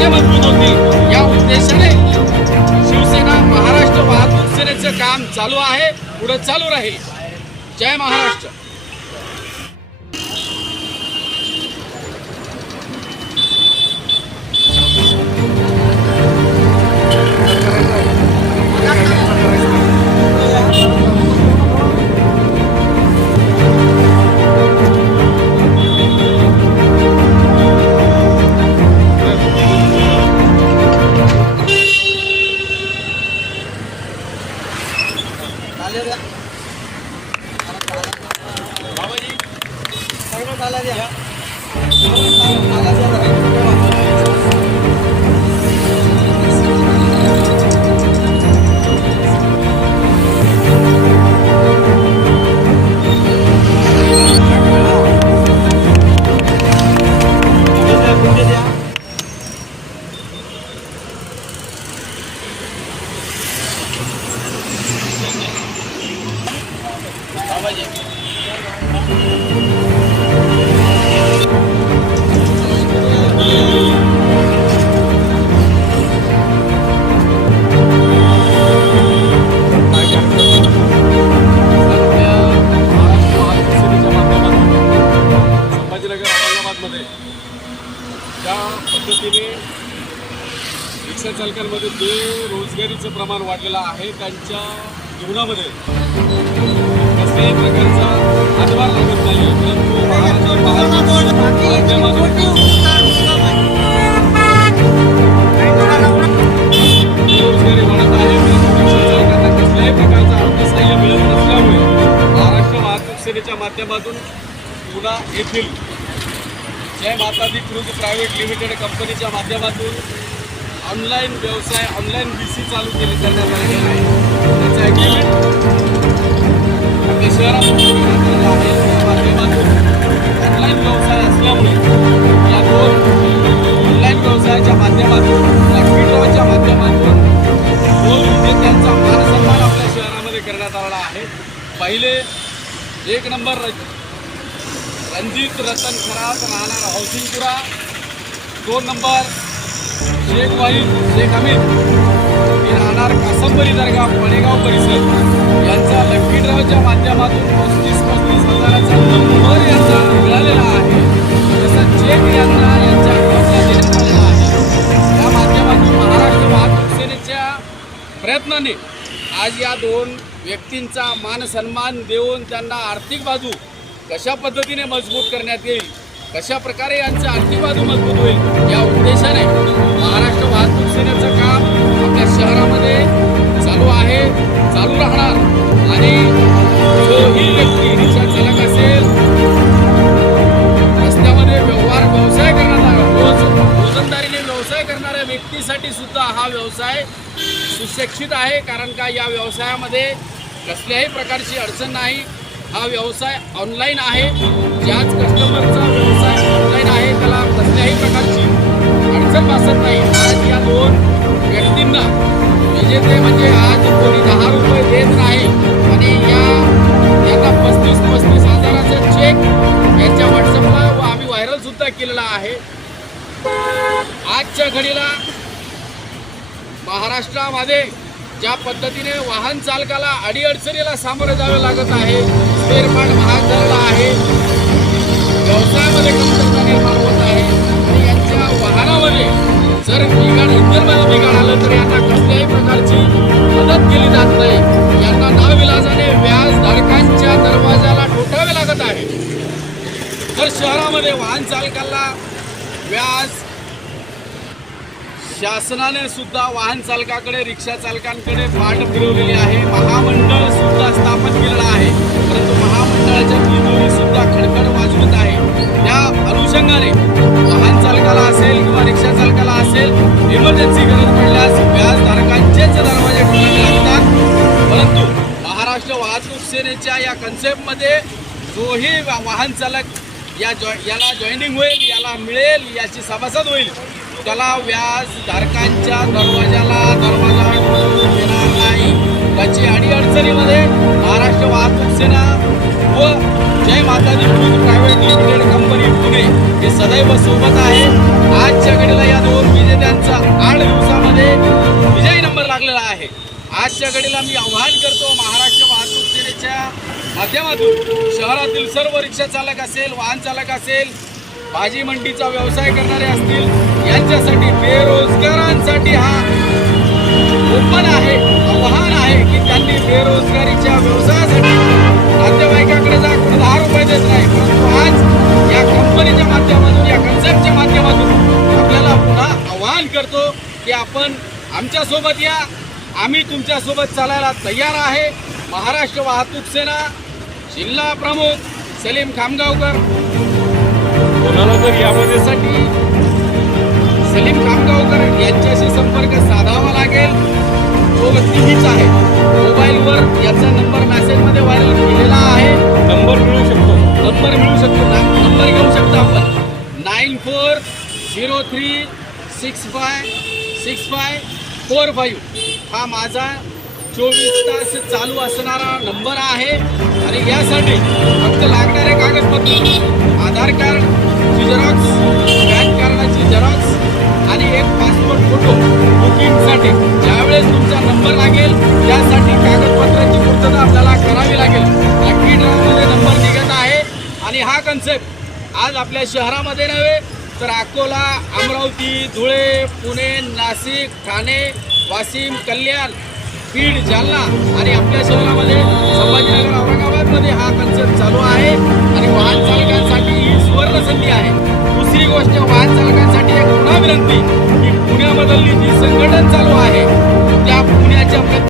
कसे मजबूत होतील या उद्देशाने शिवसेना महाराष्ट्र वाहतूक सेनेचं काम चालू आहे, पुढे चालू राहील. जय महाराष्ट्र. ज्या पद्धतीने रिक्षा चालकांमध्ये बेरोजगारीचं प्रमाण वाढलेलं आहे, त्यांच्या जीवनामध्ये कसल्याही प्रकारचा हातभार लागत नाही. परंतु बेरोजगारी वाढत आहे. रिक्षा चालकांना कसल्याही प्रकारचं अर्थसहाय्य मिळत नसल्यामुळे महाराष्ट्र वाहतूक सेनेच्या माध्यमातून पुन्हा येथील जय Mata Di cruise private limited कंपनीच्या माध्यमातून ऑनलाईन व्यवसाय ऑनलाईन BC चालू करण्यात आलेला आहे. त्याचा ॲग्रीमेंट आपल्या शहरामध्ये करण्यात आलेला आहे. त्या माध्यमातून ऑनलाईन व्यवसाय असल्यामुळे या दोन ऑनलाईन व्यवसायाच्या माध्यमातून लकी ड्रॉच्या माध्यमातून दोन विजेत्यांचा मानसन्मान आपल्या शहरामध्ये करण्यात आलेला आहे. पहिले 1 नंबर रणजित रतन खरात राहणार हौसिंगपुरा, 2 नंबर शेख वाहिद शेख हमीद हे राहणार कासंबरी दर्गा वडेगाव परिसर यांचा लकी ड्रॉच्या माध्यमातून 35 हजाराचा नंबर यांचा मिळालेला आहे. तसंच चेक यांना यांच्या अकाउंटला देण्यात आलेला आहे. या माध्यमातून महाराष्ट्र वाहतूक सेनेच्या प्रयत्नाने आज या दोन व्यक्तींचा मान सन्मान देऊन त्यांना आर्थिक बाजू कशा पद्धतीने मजबूत करण्यात येईल, कशा प्रकारे यांची आर्थिक बाजू मजबूत होईल या उद्देशाने महाराष्ट्र वाहतूक सेनेचं काम आपल्या शहरामध्ये चालू आहे, चालू राहणार. आणि जोही व्यक्ती रिक्षा चालक असेल, रस्त्यामध्ये व्यवसाय करणारा रोजंदारीने व्यवसाय करणाऱ्या व्यक्तीसाठी सुद्धा हा व्यवसाय सुशिक्षित आहे. कारण का या व्यवसायामध्ये कसल्याही प्रकारची अडचण नाही. हा व्यवसाय ऑनलाईन आहे. ज्याच कस्टमरचा व्यवसाय ऑनलाईन आहे त्याला कसल्याही प्रकारची अडचण भासत नाही. आज या दोन व्यक्तींना विजेते म्हणजे आज कोणी 10 रुपये देत नाही आणि यांना 35 हजाराचा चेक यांच्या व्हॉट्सअपला व आम्ही व्हायरलसुद्धा केलेला आहे. आजच्या घडीला महाराष्ट्रामध्ये ज्या पद्धतीने वाहन चालकाला अडीअडचणीला सामोरे जावे लागत आहे, स्पेअर पार्ट महाग झालेला आहे, व्यवसायामध्ये कमतरता निर्माण होत आहे आणि यांच्या वाहनामध्ये जर इंजिनमध्ये बिघाड आलं तर यांना कसल्याही प्रकारची मदत केली जात नाही. यांना नाविलाजाने व्याजधारकांच्या दरवाजाला ठोठावे लागत आहे. तर शहरामध्ये वाहन चालकांना व्याज शासनाने सुद्धा वाहन चालकाकडे रिक्षा चालकांकडे पाठ फिरवलेली आहे. महामंडळ सुद्धा स्थापन केलेलं आहे. परंतु महामंडळाच्या तिजोरी सुद्धा खडखड वाजवत आहे. त्या अनुषंगाने वाहन चालकाला असेल किंवा रिक्षा चालकाला असेल इमर्जन्सी गरज पडल्यास व्याजधारकांचेच दरवाजे ठोकावे लागतात. परंतु महाराष्ट्र वाहतूक सेनेच्या या कन्सेप्टमध्ये जोही वाहन चालक याला जॉईनिंग होईल, याला मिळेल, याची सभासद होईल, त्याला व्याजधारकांच्या दरवाजा देणार नाही. त्याची अडीअडचणीमध्ये महाराष्ट्र वाहतूक सेना व Jai Mata Di cruise private limited company Pune हे सदैव सोबत आहे. आजच्या घडीला या दोन विजेत्यांचा आजच्या घडीला मी आवाहन करतो महाराष्ट्र वाहतूक सेनेच्या माध्यमातून शहरातील सर्व रिक्षा चालक असेल, वाहन चालक असेल, भाजी मंडीचा व्यवसाय करणारे असतील, यांच्यासाठी बेरोजगारांसाठी हा ओपन आहे, आव्हान आहे की त्यांनी बेरोजगारीच्या व्यवसायासाठी नातेवाईकाकडे जा, कोणी 10 रुपये देत नाही, परंतु आज या कंपनीच्या माध्यमातून, या कन्सेप्टच्या माध्यमातून आपल्याला पुन्हा आवाहन करतो की आपण आमच्यासोबत या, आम्ही तुमच्यासोबत चालायला तयार आहे. महाराष्ट्र वाहतूक सेना जिल्हा प्रमुख सलीम खामगावकर, कोणाला जर यामध्ये सलीम खामगावकर यांच्याशी संपर्क साधावा लागेल. तो व्यक्ती हीच आहे. मोबाईलवर याचा नंबर मेसेजमध्ये व्हायरल केलेला आहे. नंबर मिळू शकतो नंबर घेऊ शकतो आपण 9403656545. हा माझा 24 तास चालू असणारा नंबर आहे. आणि यासाठी फक्त लागणारे कागदपत्र आधार कार्डची झेरॉक्स, पॅन कार्डाची झेरॉक्स आणि एक पासपोर्ट फोटो बुकिंगसाठी ज्यावेळेस तुमचा नंबर लागेल त्यासाठी कागदपत्रांची पूर्तता आपल्याला करावी लागेल. लकी ड्रॉमध्ये नंबर निघत आहे. आणि हा कन्सेप्ट आज आपल्या शहरामध्ये नव्हे तर अकोला, अमरावती, धुळे, पुणे, नाशिक, ठाणे, वाशिम, कल्याण, बीड, जालना आणि आपल्या शहरामध्ये संभाजीनगर, औरंगाबादमध्ये हा कन्सेप्ट चालू आहे. आणि वाहन चालकांसाठी ही सुवर्ण संधी आहे. दुसरी गोष्ट, वाहन चालकांसाठी एक पुन्हा विनंती की पुण्यामधली जी संघटन चालू आहे त्या पुण्याच्या